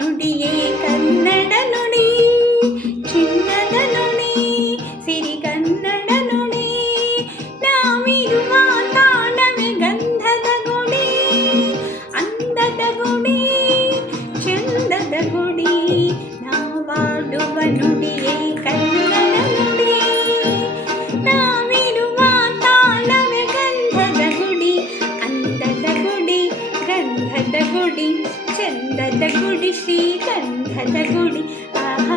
ನುಡಿಯೇ ಚಂದದ ಗುಡಿ ಶ್ರೀಗಂಧದ ಗುಡಿ ಆಹಾ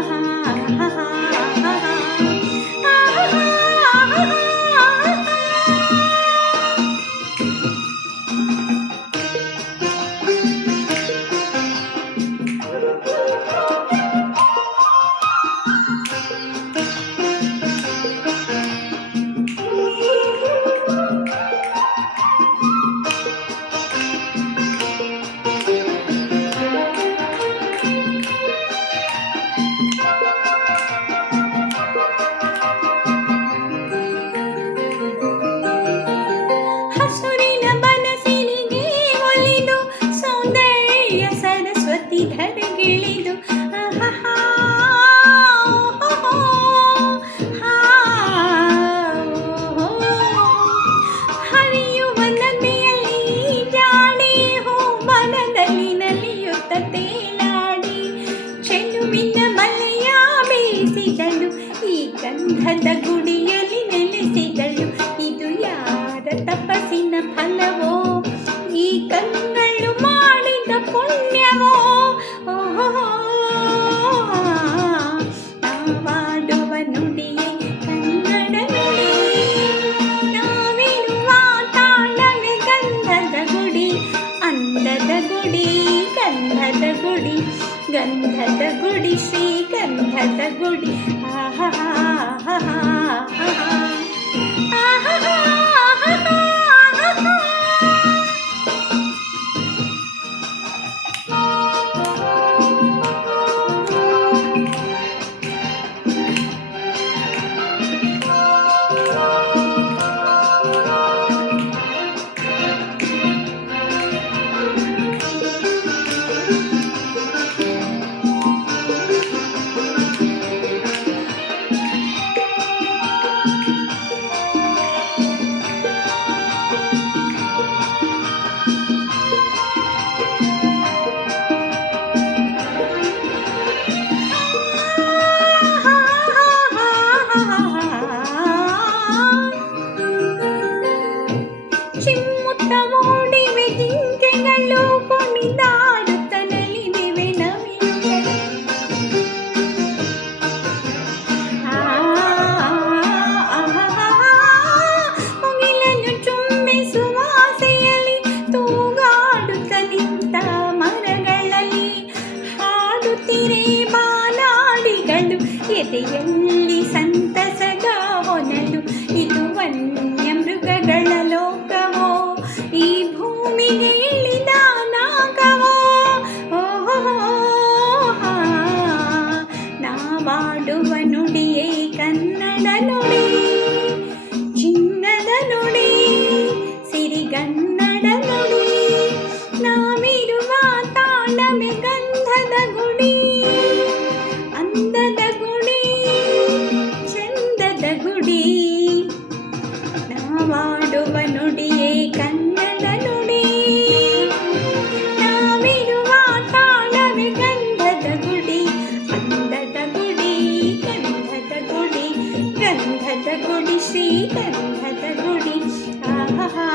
ಗಂಧದ ಗುಡಿಯಲ್ಲಿ ನೆಲೆಸಿದಳು. ಇದು ಯಾರ ತಪಸ್ಸಿನ ಫಲವೋ? ಈ ಕಂಗಳು ಮಾಡಿದ ಪುಣ್ಯವೋ? ಓಹೋ ನಾವಾಡುವ ನುಡಿಯೇ ಕನ್ನಡ ನುಡಿ. ನಾವಿರುವ ತಾಳವೇ ಗಂಧದ ಗುಡಿ? ಅಂದದ ಗುಡಿ, ಗಂಧದ ಗುಡಿ. ಗಂಧದ ಗುಡಿ, ಶ್ರೀ ಗಂಧದ ಗುಡಿ. ಆಹಾ! 眼里闪 ಗಂಧದ ಗುಡಿ ಆಹಾ